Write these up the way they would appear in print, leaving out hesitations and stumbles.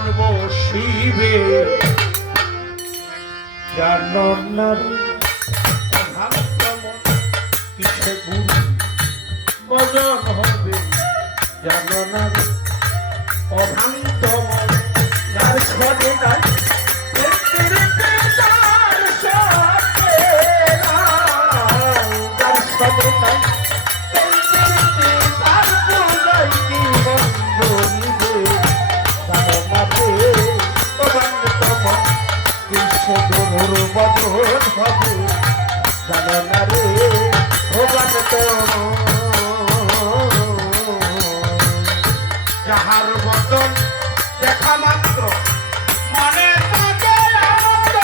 মন বসিবে জানো না কিসে গুরু ভজন হবে জানো না অভ্রান্ত মন যার সদে নাই যাহার বদন দেখা মাত্র মনে থাকে আনন্দ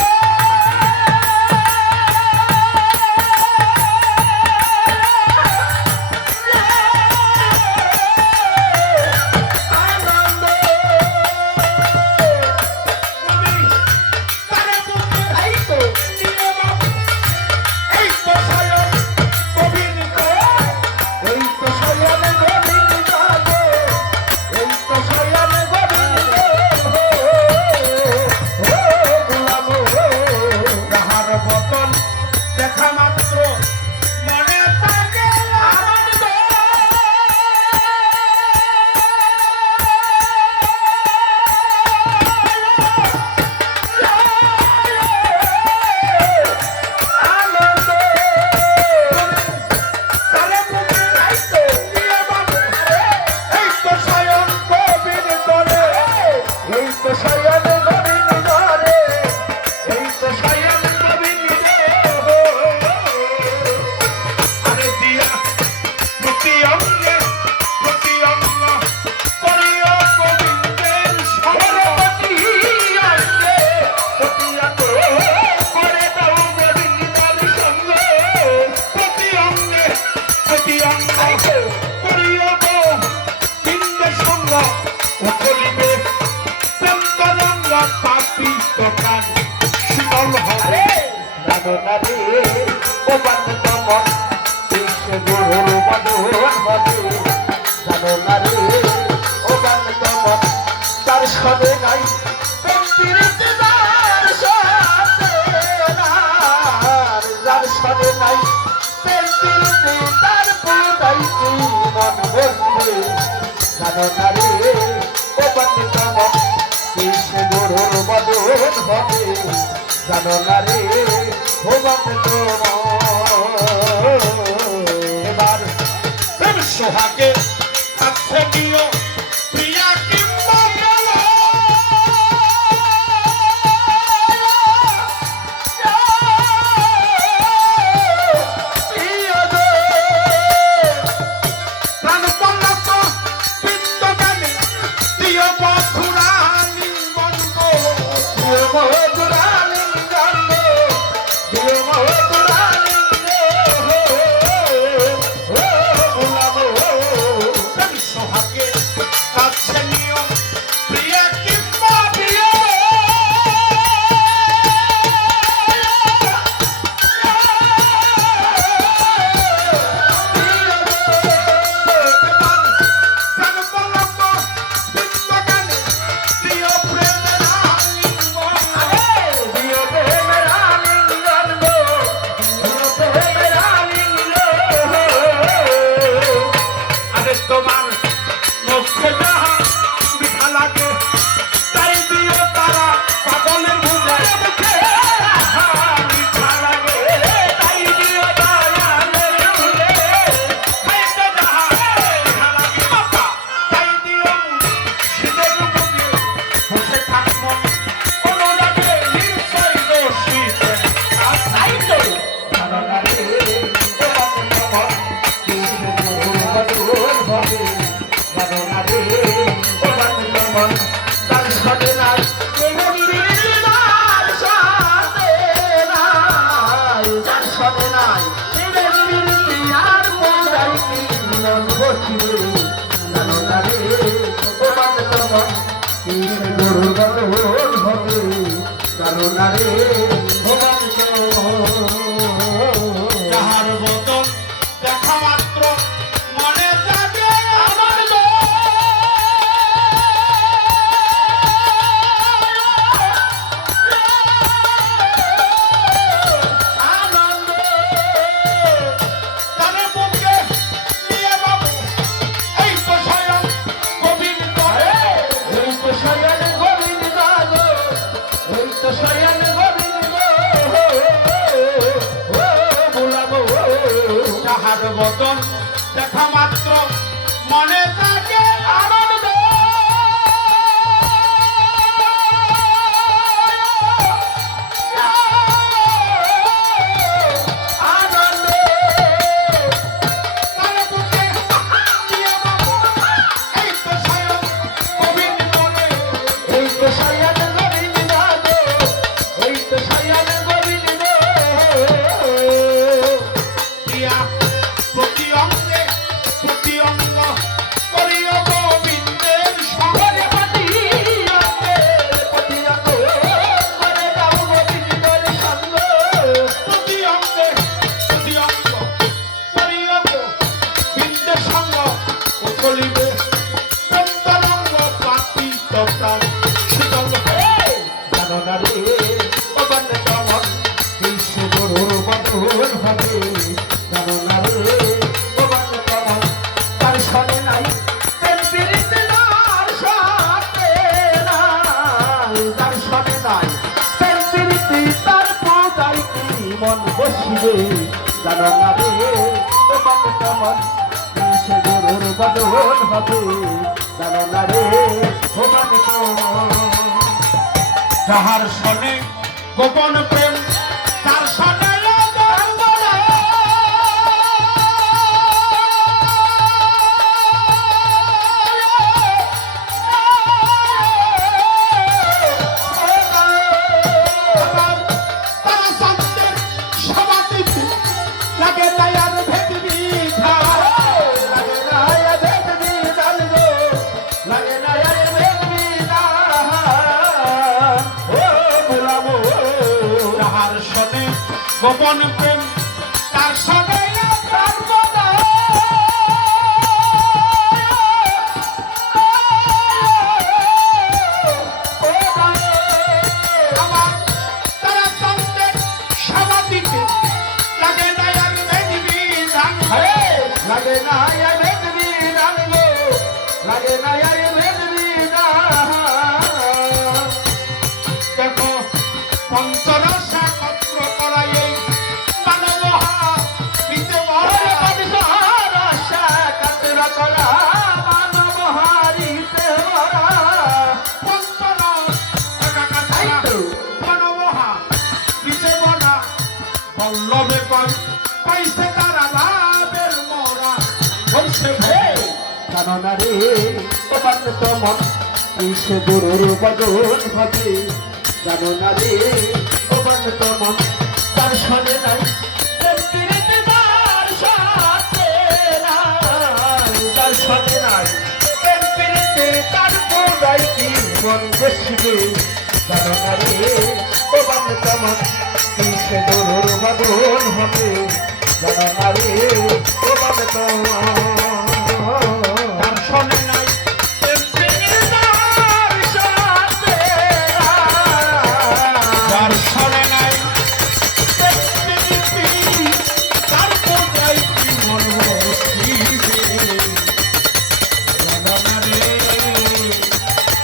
আনন্দ তুমি তারে তুমি দায়িত্ব নিয়ম এই তো সায়ন কবির এই তো সায়ন কবির যাবে এই তো সায়ন কবির গোলাম যাহার বদন দেখা মাত্র মনে থাকে আনন্দ আনন্দ তারে তুমি দায়িত্ব নিয়ম এই তো সায়ন কবির দরে এই তো সায়ন কবির দরে এই তো সায়ন কবির আরে দিয়া প্রতি অঙ্গে প্রতি অঙ্গ করিও গোবিন্দের সরবতী অঙ্গে প্রতি অঙ্গ করে দাও গোবিন্দের সঙ্গ প্রতি অঙ্গে করিও গোবিন্দের সঙ্গ ও চলিবে প্রেমতরঙ্গ পাপি দোকান শীতল হবে জানো না রে ও বান্ধব কৃষ্ণ গুরুর মধুর হবে জানো না রে ও বান্ধব তার সদে নাই ব্যক্তিরতে তার সদে নাই যার সদে নাই ব্যক্তিরতে তার পুরাইতে মন বসবে জানো না রে ও বান্ধব কৃষ্ণ গুরুর মধুর হবে জানো না রে ও বান্ধব এবার প্রেম সোহাগে কাছে নিও প্রিয়া কিংবা গেলো প্রিয় গো প্রাণ পল্লব বৃন্দগামী প্রিয় মধুরা লিঙ্গন গো প্রিয় মধুরা লিঙ্গন গো প্রিয় মধুরা লিঙ্গ গোলাম প্রেম সোহাগে কাছে নিও প্রিয়া কিংবা প্রিয় প্রাণ পল্লব বৃন্দগামী প্রিয় প্রেমের আলিঙ্গ প্রিয় প্রেমের আলিঙ্গন গো প্রিয় প্রেমের আলিঙ্গ আরে তোমার মুখে যাহা মিঠা লাগে তাই দিও তারা পাগলের বুঝায় মুখে যাহা মিঠা লাগে তাই দিও দয়ালের ভুলে খাইতে যাহা মিঠা লাগে বাবা তাই দিও শীতের বুকে বসে থাকবো অনুরাগে নিশ্চয় দোষীতে তাই তো জানো না রে ও বান্ধব কৃষ্ণ গুরুর মধুর হবে জানো না রে ও বান্ধব তার সদে নাই তার সদে নাই আর মোদাইতি মন বসিবে জানো না রে ও বান্ধব কৃষ্ণ গুরুর মধুর হবে জানো না রে ও বান্ধব যাহার বদন দেখা মাত্র মনে জাগে আনন্দ বদন দেখা মাত্র মনে থাকে আনন্দ মন বসিবে জানো না রে তোমার কেমন সে গরুর বদল হবে জানো না রে তোমার যাহার সনে গোপন প্রেম তার সনে গোপন প্রেম তার সঙ্গে আমার তারা সঙ্গে সভা দিতে লাগে না আর মেঘবি ধান লাগে না আর মেঘবি ধান লাগে না আর মেঘবি ধান দেখো পঞ্চরসা পত্র করাই মানবহা দিতে রসা কাতর করা মানবহারিতে মানবহা দিতে বনা বল্লভে পাইছে তারা লাভের মরা বলছে জানো না রে তোমার তোমার সে গরুর বদল হবে জানো না রে তোমার তোমার তার সনে নাই তার সনে নাই তার বোধাই কি মন বসবে জানো না রে তোমার তোমার সে গরুর বদল হবে জানো না রে তোমার তোমার তার সনে নাই তার সনে নাই তার কোথায় কি মন বসিবে জানারে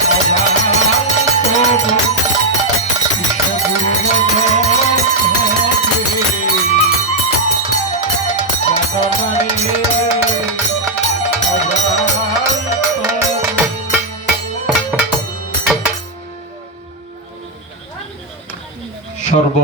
অভাব তবু সগুণ হবে জানারে সর্ব